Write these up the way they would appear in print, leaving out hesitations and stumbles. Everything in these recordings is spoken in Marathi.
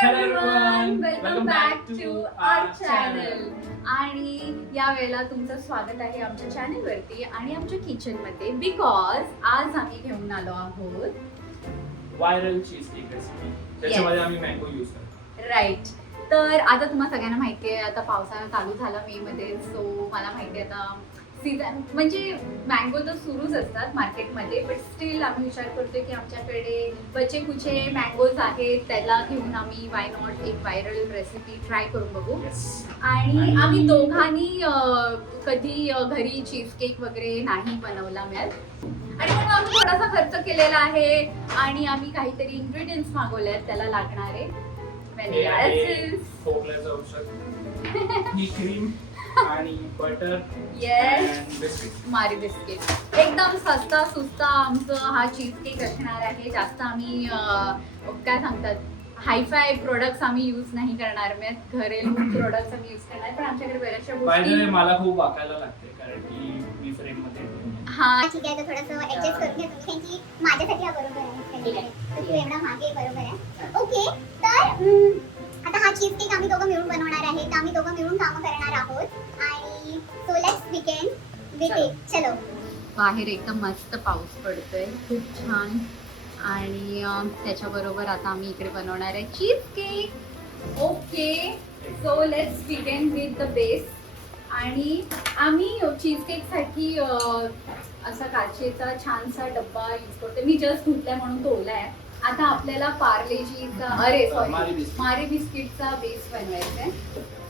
Hello everyone, welcome back to our channel. आणि या वेळेला तुमचं स्वागत आहे आमच्या चॅनल वरती आणि आमच्या किचन मध्ये बिकॉज आज आम्ही घेऊन आलो आहोत व्हायरल चीज केक रेसिपी. त्याच्यामध्ये आम्ही मँगो यूज करतो. राईट. तर आता तुम्हाला सगळ्यांना माहिती आहे आता पावसाळा चालू झाला मे मध्ये, सो मला माहिती आहे आता सीझन म्हणजे मँगो तर सुरूच असतात मार्केटमध्ये, बट स्टील आम्ही विचार करतोय की आमच्याकडे बचे कुचे मँगोज आहेत, त्याला घेऊन आम्ही वाय नॉट एक व्हायरल रेसिपी ट्राय करून बघू. आणि आम्ही दोघांनी कधी घरी चीज केक वगैरे नाही बनवला मिळत आणि म्हणून आम्ही थोडासा खर्च केलेला आहे आणि आम्ही काहीतरी इन्ग्रेडियंट्स मागवले आहेत त्याला लागणारे. खोकल्याचं औषध, ही क्रीम आणि बटर, येस, बिस्किट. मारी बिस्किट. एकदम सस्ता सुस्ता आमचं हा चीज केक असणार आहे. जास्त आम्ही काय सांगतात हायफाय प्रोडक्ट्स आम्ही यूज नाही करणार, घरेलू प्रोडक्ट्स आम्ही यूज करणार, पण आमच्याकडे बऱ्याचशा गोष्टी मला खूप वाकायला लागते कारण की मी फ्रेम मध्ये. हा ठीक आहे, तर थोडंसं ऍडजस्ट करून घ्या तुम्ही, की माझ्यासाठी हा बरोबर आहे. तर तू एवढा मागे बरोबर आहे. ओके, तर आता हा चीज केक आम्ही दोघं मिळून बनवणार आहे, तर आम्ही दोघं मिळून कामं करणार आहोत आणि so let's begin with it. चलो. बाहेर एकदम मस्त पाऊस पडतोय, खूप छान. आणि त्याच्याबरोबर आता आम्ही इकडे बनवणार आहे cheese cake. Okay, so let's begin with the base. आणि आम्ही चीज केकसाठी असा काचेचा छानसा डब्बा यूज करतो. मी जस्ट धुतलाय म्हणून तो ओला आहे. आता आपल्याला पार्लेजीचा मारी बिस्किटचा बेस बनवायचा आहे.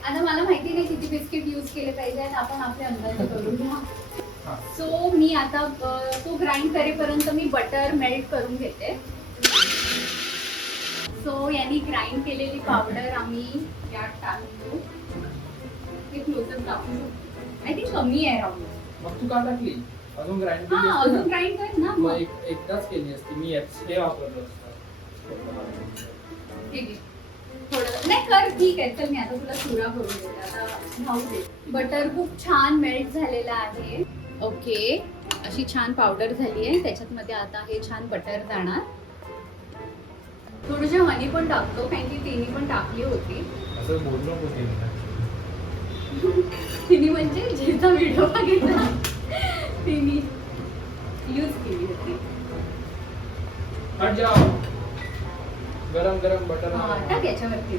आता मला माहिती नाही किती बिस्किट यूज केले पाहिजे, आपण आपल्या अंदाजे करून घ्या. सो मी आता तो ग्राइंड करेपर्यंत मी बटर मेल्ट करून घेते. सो यांनी ग्राइंड केलेली पावडर आम्ही यात टाकतो. हे क्लोजअप टाकू. आय थिंक कमी आहे राहून. मग तू का टाकली? अजून ग्राइंड केली हा, असती ना? अजून ग्राइंड कर ना. मग एकदाच केली असती. मी हे वापरलं असतं. ठीक आहे, थोडं नाही कर. ठीक आहे, चल मी आता तुला चुरा करून देते. आता भाऊ दे. बटर खूप छान मेल्ट झालेला आहे. ओके, अशी छान पावडर झाली आहे. त्याच्यात मध्ये आता हे छान बटर जाणार. थोडीशी हनी पण टाकतो कारण की तिने पण टाकली होती. असं बोललो होते. तिने म्हणजे जिचा व्हिडिओ बघितला तिने यूज केली होती. हट जाओ. गरम गरम बटर. टाक याच्यावरती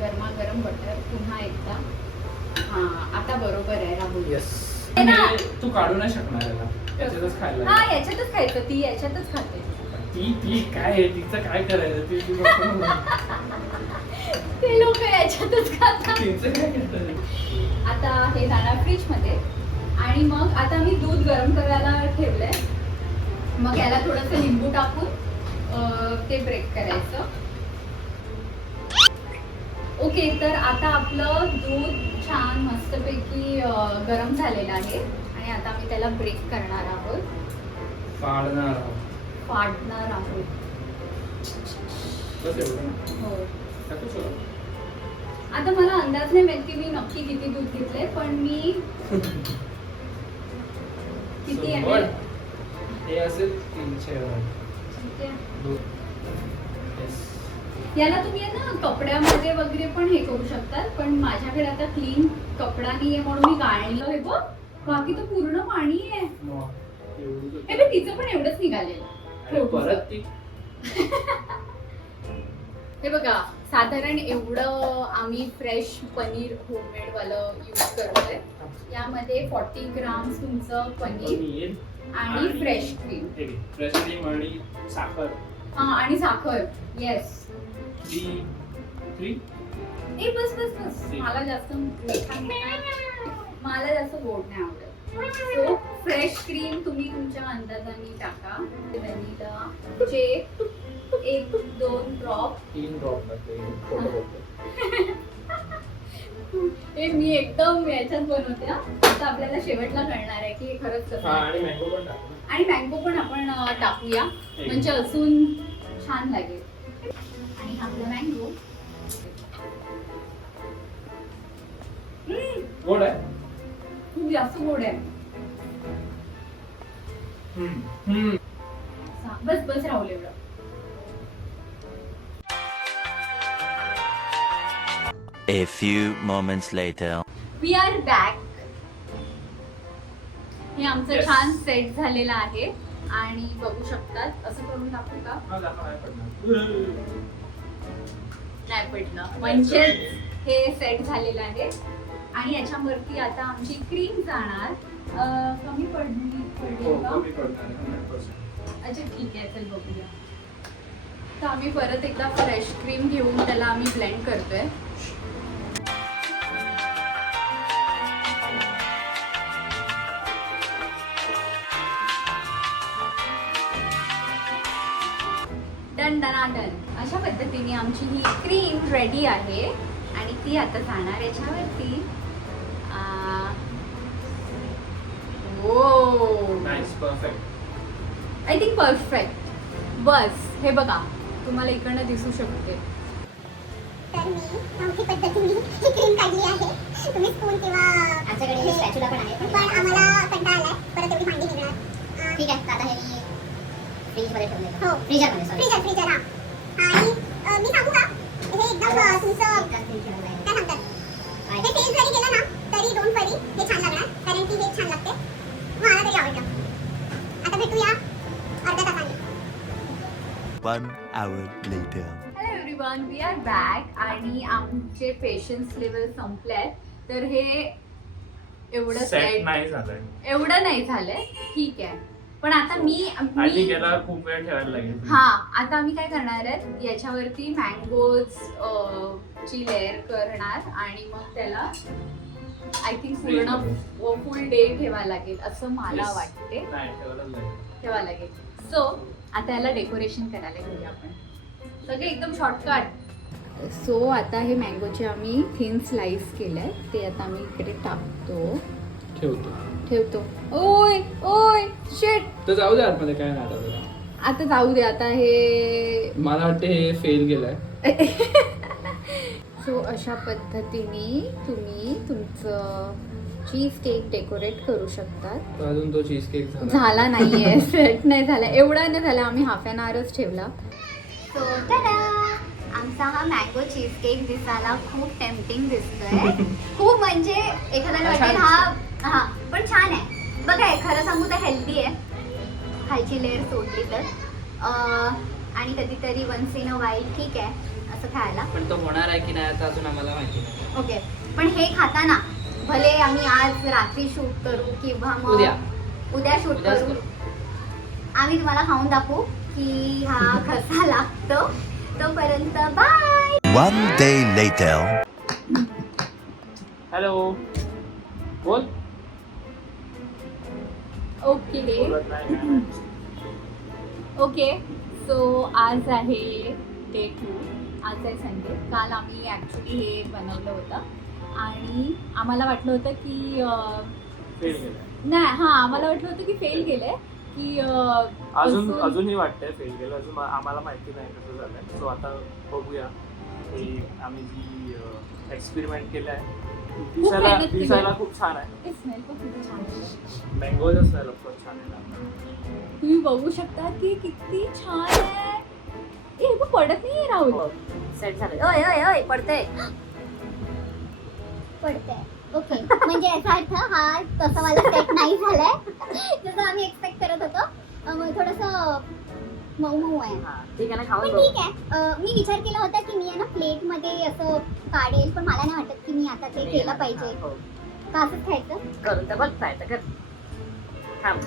गरमागरम बटर पुन्हा एकदा. हा, आता बरोबर आहे राहुल. येस. हे ना. तू काढू नाही शकणार याला. याच्यातच खायला. हा, याच्यातच खायचं. ती याच्यातच खाते. ती काय आहे, तिचं काय करायचं ते लोक याच्यातच खातात. तिचं काय करायचं. आता हे जाणार फ्रीज मध्ये आणि मग आता मी दूध गरम करायला ठेवलंय. मग याला थोडंसं लिंबू टाकून ते ब्रेक करायचं. ओके, तर आता आपलं दूध छान मस्तपैकी गरम झालेलं आहे आणि आता आम्ही त्याला ब्रेक करणार आहोत, फाडणार आहोत. बस एवढं. हो. टाकू शकतो. आता मला अंदाज नाही माहिती मी नक्की किती दूध घेतले, पण मी किती आहे हे असेल 300 ठीक आहे. दूध. Yes. याला तुम्ही आहे ना कपड्यामध्ये वगैरे पण हे करू शकतात, पण माझ्याकडे आता क्लीन कपडा नाहीये म्हणून मी गाळलं. हे बघ, बाकी तर पूर्ण पाणी आहे. हे बघ, तिचं पण एवढंच निघालेलं. परत ती हे बघा, साधारण एवढं आम्ही फ्रेश पनीर होममेड वालं यूज करतोय. यामध्ये 40 ग्राम तुमचं पनीर आणि फ्रेश क्रीम. फ्रेश क्रीम आणि साखर. हा, आणि साखर. येस. 3 ए बस बस बस, मला जास्त मला जास्त गोड नाही आवडत. सो फ्रेश क्रीम तुम्ही तुमच्या अंदाजाने टाका. व्हॅनिला चे 1-2 ड्रॉप. 3 ड्रॉप हे मी एकदम याच्यात बनवते. आता आपल्याला शेवटला कळणार आहे की हे खरंच कसं आहे. आणि मँगो पण टाक. आणि मँगो पण आपण टाकूया म्हणजे अजून छान लागेल. आणि आपला मँगो गोड आहे. खूप जास्त गोड आहे. बस बस राहुल एवढं. A few moments later. We are back. हे आमचं Yes. छान सेट झालेलं आहे आणि बघू शकतात. असं करून दाखवू का? हा, दाखवा, नाही पडणार. नाही पडलं. म्हणजे हे सेट झालेलं आहे आणि याच्यावरती आता आमची क्रीम जाणार. कमी हो, पडली का? कमी पडणार आहे, 100%. अच्छा ठीक आहे, चल बघूया. तर आम्ही परत एकदा फ्रेश क्रीम घेऊन त्याला आम्ही ब्लेंड करतोय. डन डना डन. अशा पद्धतीने आमची ही क्रीम रेडी आहे आणि ती आता जाणार याच्यावरती. Oh Nice, perfect. I think perfect. बस हे बघा, तुम्हाला इकडनं दिसू शकते. तर मी नवखी पद्धतीने ही क्रीम काढली आहे. तुम्ही स्पून किंवा आमच्याकडे स्पॅच्युला पण आहे, पण आम्हाला कंटाळा आलाय परत एवढी भांडी निघणार. ठीक आहे, आता हे मी फ्रीजमध्ये ठेवले. हो, फ्रीजर. हा. आणि मी सांगू का, हे एकदम तुमचं काय म्हणतात, हे फेल जरी गेलं ना तरी डोंट वरी, हे छान लागणार कारण की हे छान लागते. मला तरी आवडलं. आता भेटूया अर्ध्या तासाने. 1 hour later. Hello everyone, we are back आणि आमचे पेशन्स लेवल संपलेत. तर हे एवढं Set सेट नाही झालंय. एवढं नाही झालंय, ठीक आहे. पण आता आधी मी गेला खूप वेळ ठेवायला लागेल. हा, आता आम्ही काय करणार आहेत, याच्यावरती मँगोज ची लेअर करणार आणि मग त्याला आय थिंक पूर्ण फुल डे ठेवायला लागेल असं मला Yes. वाटते. नाही, ठेवायलाच लागेल. ठेवायला लागेल. सो आता याला डेकोरेशन करायला घेऊया आपण. सगळे एकदम शॉर्टकट. सो आता हे मँगोचे आम्ही थिन स्लाइस केले, ते आता आम्ही इकडे टाकतो. ठेवतो. ओय ओय शेट. तर जाऊ दे आतमध्ये, काय नाही आता तुला. आता जाऊ दे. आता हे मला वाटते हे फेल गेलंय. सो अशा पद्धतीने तुम्ही तुमचं चीज केक डेकोरेट करू शकतात. तर अजून तो चीज केक झाला नाहीये, सेट नाही झाला, एवढा नाही झाला. आम्ही हाफ एन आवरच ठेवला. सो आमचा हा मँगो चीज केक दिसायला खूप टेम्पटिंग दिसतोय. खूप म्हणजे एखाद्याला वाटेल हा पण छान आहे. बघा, खरं सांगू तर हेल्दी आहे, खालची लेअर सोडली तर. आणि कधीतरी वन्स इन अ वाईल ठीक आहे असं खायला. पण तो होणार आहे की नाही आता अजून आम्हाला माहिती नाही. ओके, पण हे खाताना भले आम्ही आज रात्री शूट करू किंवा मग उद्या शूट करू, आम्ही तुम्हाला खाऊन दाखवू की हा कसा लागतो. तोपर्यंत बाय. 1 day later. हॅलो, बोल. ओके बोलत नाही. ओके. सो आज आहे डे 2. आज आहे संडे. काल आम्ही ॲक्च्युली हे बनवलं होतं आणि आम्हाला वाटलं होतं की फेल गेलाय. नाही, हां, आम्हाला वाटलं होतं की फेल गेलंय की अजूनही वाटतंय फेल गेलं. अजून आम्हाला माहिती नाही कसं झालंय. सो आता बघूया. हे आम्ही जी एक्सपेरिमेंट केलं आहे दिसायला खूप छान आहे. स्मेल पण खूप छान आहे. मँगोचा स्मेल ऑफकोर्स छान आहे. तुम्ही बघू शकता की किती छान आहे. हे बघ, पडत नाही राहुल. सेट झालं. ओय ओय ओय पडतंय. ओके, म्हणजे याचा अर्थ हा तसा मला सेट नाही झालाय जसं आम्ही एक्सपेक्ट करत होतो. थोडंसं मऊ मऊ आहे. ठीक आहे ना, पण खाऊन ठीक आहे. मी विचार केला होता की मी आहे ना प्लेटमध्ये असं काढेल, पण मला नाही वाटत की मी आता ते केलं पाहिजे. का असंच खायचं? करून तर बघ काय तर थांब.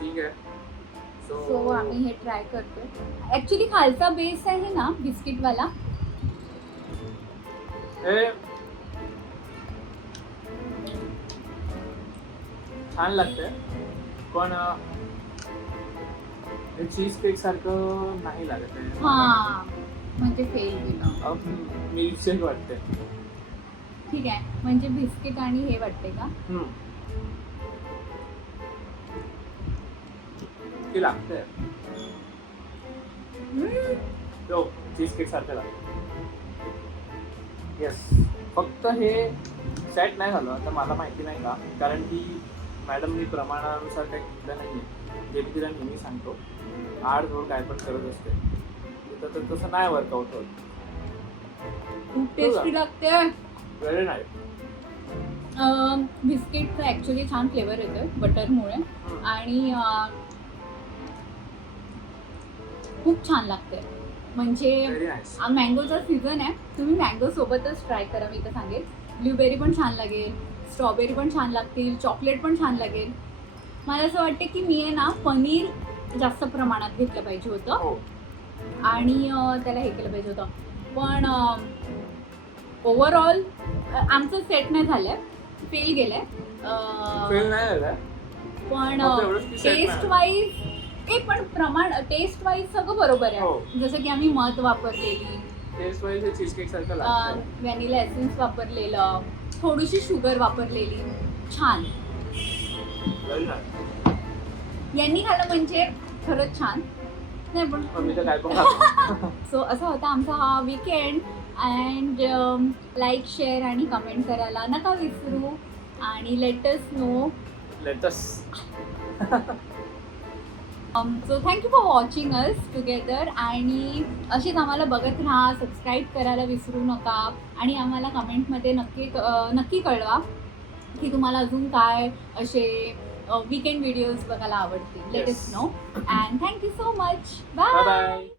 ठीक आहे. सो आम्ही हे ट्राय करतो. ऍक्च्युली खालचा बेस आहे ना बिस्किटवाला, हे छान लागतंय पण हे चीज केक सारखं नाही लागत आहे. हा म्हणजे फेल गेलं. मिल्कशेक वाटते. ठीक आहे, म्हणजे बिस्किट आणि हे वाटते का? इतकी लागते तो चीज केक सारखं लागतं. येस, फक्त हे सेट नाही झालं आता मला माहिती नाही का, कारण की मॅडमनी प्रमाणानुसार काही घेतलं नाही आहे. जे मी तिला नेहमी सांगतो, आडधोड काय पण करत असते, तर तसं नाही वर्कआउट होत. खूप टेस्टी लागते. Very nice. बिस्किटचं ॲक्च्युली छान फ्लेवर येतोय बटरमुळे आणि खूप छान लागते. म्हणजे व्हेरी नाईस. मँगोचा सीझन आहे, तुम्ही मँगो सोबतच ट्राय करा. मी तर सांगेल ब्लूबेरी पण छान लागेल, स्ट्रॉबेरी पण छान लागतील, चॉकलेट पण छान लागेल. मला असं वाटतं की मी आहे ना पनीर जास्त प्रमाणात घेतलं पाहिजे होतं हो, आणि त्याला हे केलं पाहिजे होतं. पण ओव्हरऑल आमचं सेट नाही झालं आहे, फेल गेलं फेल आहे. नाही झालं. पण फक्त एवढंच की set टेस्ट नाही. वाईज पण टेस्ट वाईज सगळं बरोबर हो. आहे. जसं की आम्ही मध वापरलेली, टेस्ट वाईज हे चीज केक सारखं लागतं. व्हॅनिला एसेन्स वापरलेलं, थोडीशी शुगर वापरलेली, छान. Very nice. यांनी खाल्लं म्हणजे खरंच छान. नाही पण पण मी तर काय पण खातो. सो असा होता आमचा हा वीकेंड. अँड लाईक, शेअर आणि कमेंट करायला नका विसरू. आणि let us know. Let's. So thank you for watching us together. आणि अशीच आम्हाला बघत राहा, सबस्क्राईब करायला विसरू नका. आणि आम्हाला कमेंटमध्ये नक्की कळवा की तुम्हाला अजून काय असे वीकेंड व्हिडिओज बघायला आवडतील. Let us know. And thank you so much. Bye bye. Bye.